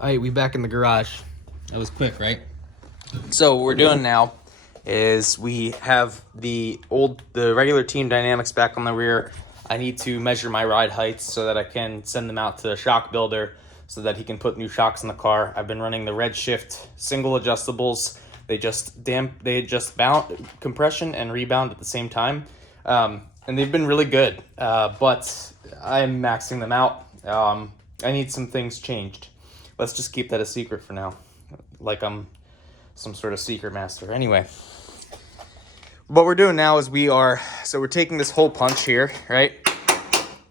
All right, we back in the garage. That was quick, right? So what we're doing now is we have the regular team dynamics back on the rear. I need to measure my ride heights so that I can send them out to the shock builder so that he can put new shocks in the car. I've been running the Red Shift single adjustables. They just bound compression and rebound at the same time, and they've been really good. But I'm maxing them out. I need some things changed. Let's just keep that a secret for now, like I'm some sort of secret master. Anyway, what we're doing now is we're taking this hole punch here, right?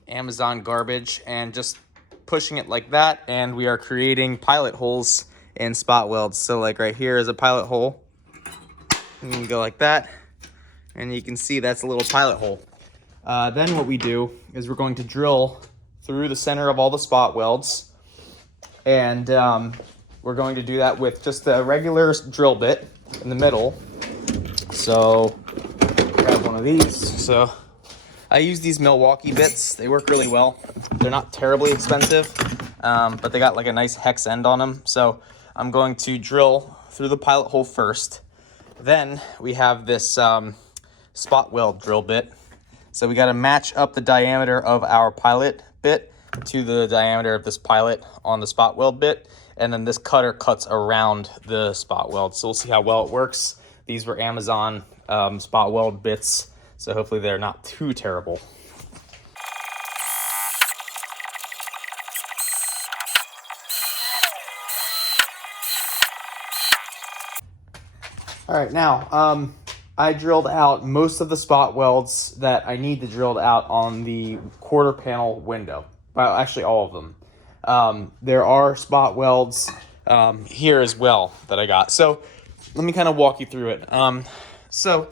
Amazon garbage, and just pushing it like that, and we are creating pilot holes in spot welds. So like right here is a pilot hole. You can go like that, and you can see that's a little pilot hole. Then what we do is we're going to drill through the center of all the spot welds, and we're going to do that with just a regular drill bit in the middle. So grab one of these. So I use these Milwaukee bits. They work really well. They're not terribly expensive, but they got like a nice hex end on them. So I'm going to drill through the pilot hole first. Then we have this spot weld drill bit. So we got to match up the diameter of our pilot bit to the diameter of this pilot on the spot weld bit. And then this cutter cuts around the spot weld. So we'll see how well it works. These were Amazon spot weld bits, so hopefully they're not too terrible. All right, now I drilled out most of the spot welds that I need to drill out on the quarter panel window. Well, actually all of them. There are spot welds here as well that I got. So let me kind of walk you through it. So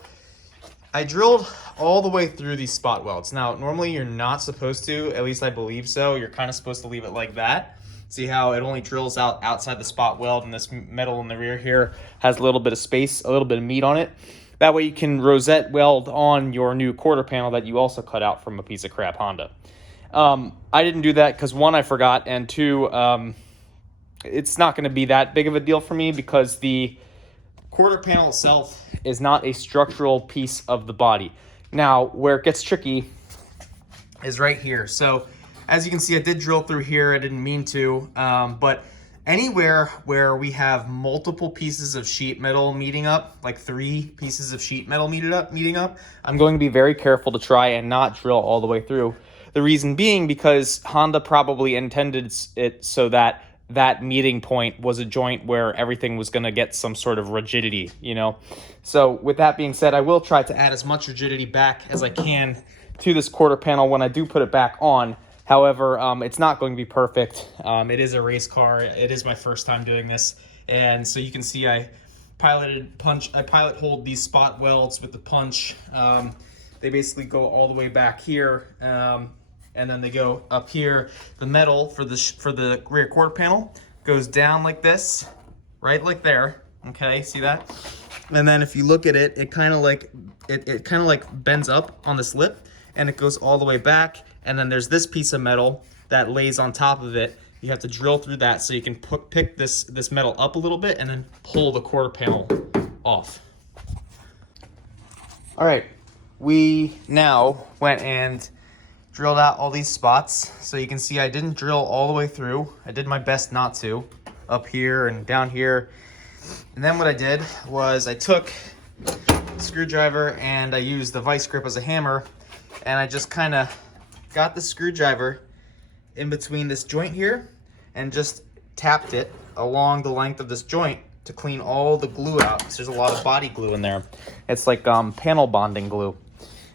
I drilled all the way through these spot welds. Now, normally you're not supposed to, at least I believe so. You're kind of supposed to leave it like that. See how it only drills out outside the spot weld, and this metal in the rear here has a little bit of space, a little bit of meat on it. That way you can rosette weld on your new quarter panel that you also cut out from a piece of crap Honda. I didn't do that because one, I forgot, and two, it's not going to be that big of a deal for me because the quarter panel itself is not a structural piece of the body. Now, where it gets tricky is right here. So, as you can see, I did drill through here. I didn't mean to, but anywhere where we have multiple pieces of sheet metal meeting up, like 3 pieces of sheet metal meeting up, I'm going to be very careful to try and not drill all the way through. The reason being because Honda probably intended it so that that meeting point was a joint where everything was going to get some sort of rigidity, you know? So with that being said, I will try to add as much rigidity back as I can to this quarter panel when I do put it back on. However, it's not going to be perfect. It is a race car. It is my first time doing this. And so you can see I pilot holed these spot welds with the punch. They basically go all the way back here. And then they go up here. The metal for the rear quarter panel goes down like this, right like there. Okay, see that? And then if you look at it, it kind of like bends up on this lip, and it goes all the way back. And then there's this piece of metal that lays on top of it. You have to drill through that so you can pick this metal up a little bit and then pull the quarter panel off. All right, we now went and drilled out all these spots. So you can see I didn't drill all the way through. I did my best not to, up here and down here. And then what I did was I took a screwdriver and I used the vice grip as a hammer, and I just kind of got the screwdriver in between this joint here and just tapped it along the length of this joint to clean all the glue out, because there's a lot of body glue in there. It's like panel bonding glue.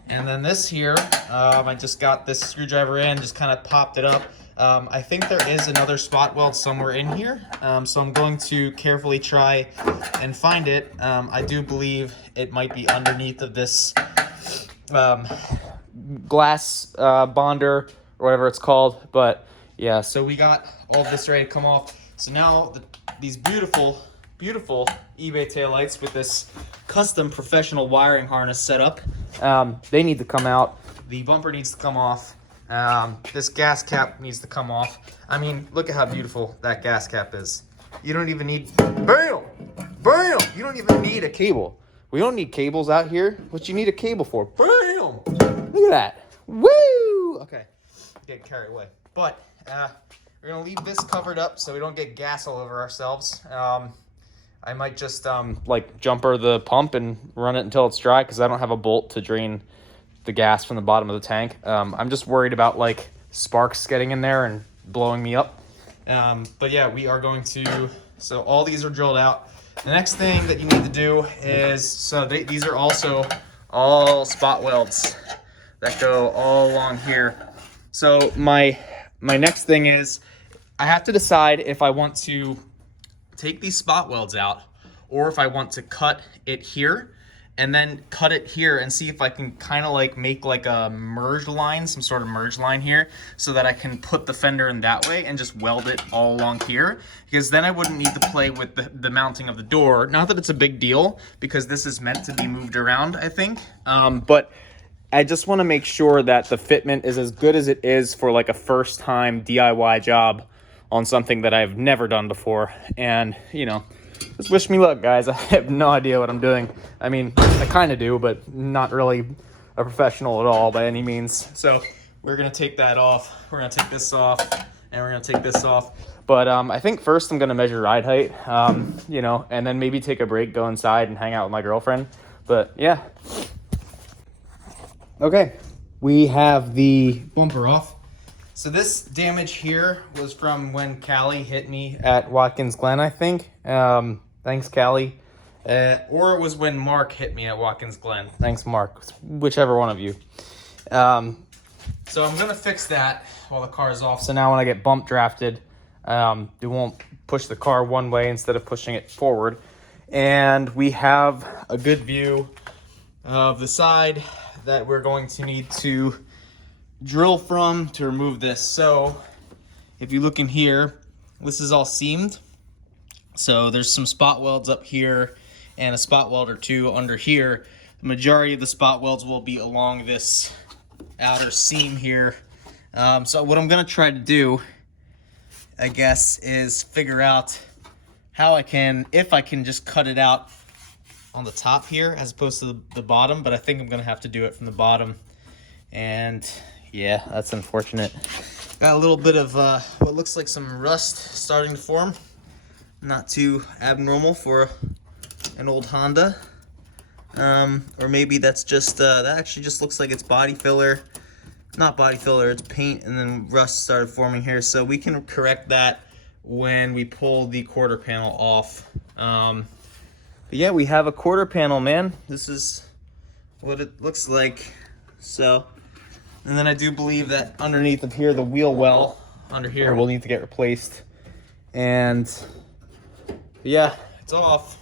And then this here, I just got this screwdriver in, just kind of popped it up. I think there is another spot weld somewhere in here, so I'm going to carefully try and find it. I do believe it might be underneath of this glass bonder or whatever it's called. But yeah, so we got all this ready to come off. So now these beautiful eBay taillights with this custom professional wiring harness set up, they need to come out. The bumper needs to come off. This gas cap needs to come off. I mean, look at how beautiful that gas cap is. You don't even need, bam, bam. You don't even need a cable. We don't need cables out here. What you need a cable for? Bam. Look at that. Woo. Okay, get carried away. But we're gonna leave this covered up so we don't get gas all over ourselves. I might just like jumper the pump and run it until it's dry because I don't have a bolt to drain the gas from the bottom of the tank. I'm just worried about like sparks getting in there and blowing me up. But yeah, we are going to, so all these are drilled out. The next thing that you need to do is, so these are also all spot welds that go all along here. So my next thing is I have to decide if I want to take these spot welds out or if I want to cut it here and then cut it here and see if I can kind of like make like a merge line, some sort of merge line here so that I can put the fender in that way and just weld it all along here, because then I wouldn't need to play with the mounting of the door. Not that it's a big deal because this is meant to be moved around, I think. But I just want to make sure that the fitment is as good as it is for like a first time DIY job on something that I've never done before. And, you know, just wish me luck, guys. I have no idea what I'm doing. I mean, I kind of do, but not really a professional at all by any means. So we're going to take that off. We're going to take this off, and we're going to take this off. But I think first I'm going to measure ride height, you know, and then maybe take a break, go inside, and hang out with my girlfriend. But, yeah. Okay, we have the bumper off. So this damage here was from when Callie hit me at Watkins Glen, I think. Thanks, Callie. Or it was when Mark hit me at Watkins Glen. Thanks, Mark. Whichever one of you. So I'm going to fix that while the car is off. So now when I get bump drafted, it won't push the car one way instead of pushing it forward. And we have a good view of the side that we're going to need to drill from to remove this. So if you look in here, this is all seamed. So there's some spot welds up here and a spot weld or two under here. The majority of the spot welds will be along this outer seam here. So what I'm gonna try to do, I guess, is figure out how I can, if I can just cut it out on the top here as opposed to the bottom, but I think I'm gonna have to do it from the bottom. And yeah, that's unfortunate. Got a little bit of what looks like some rust starting to form. Not too abnormal for an old Honda. Or maybe that's just, that actually just looks like it's body filler. Not body filler, it's paint, and then rust started forming here. So we can correct that when we pull the quarter panel off. But yeah, we have a quarter panel, man. This is what it looks like. So, and then I do believe that underneath of here, the wheel well under here will need to get replaced. And yeah, it's off.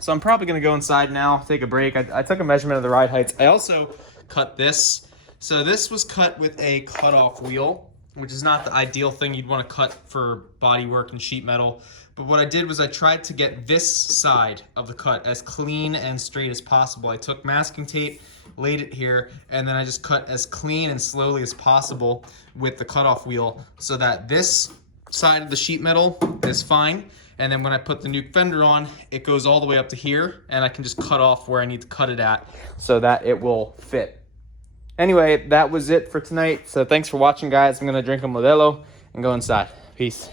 So I'm probably gonna go inside now, take a break. I took a measurement of the ride heights. I also cut this. So this was cut with a cutoff wheel, which is not the ideal thing you'd want to cut for body work and sheet metal. But what I did was I tried to get this side of the cut as clean and straight as possible. I took masking tape, laid it here, and then I just cut as clean and slowly as possible with the cutoff wheel so that this side of the sheet metal is fine. And then when I put the new fender on, it goes all the way up to here, and I can just cut off where I need to cut it at so that it will fit. Anyway, that was it for tonight. So thanks for watching, guys. I'm going to drink a Modelo and go inside. Peace.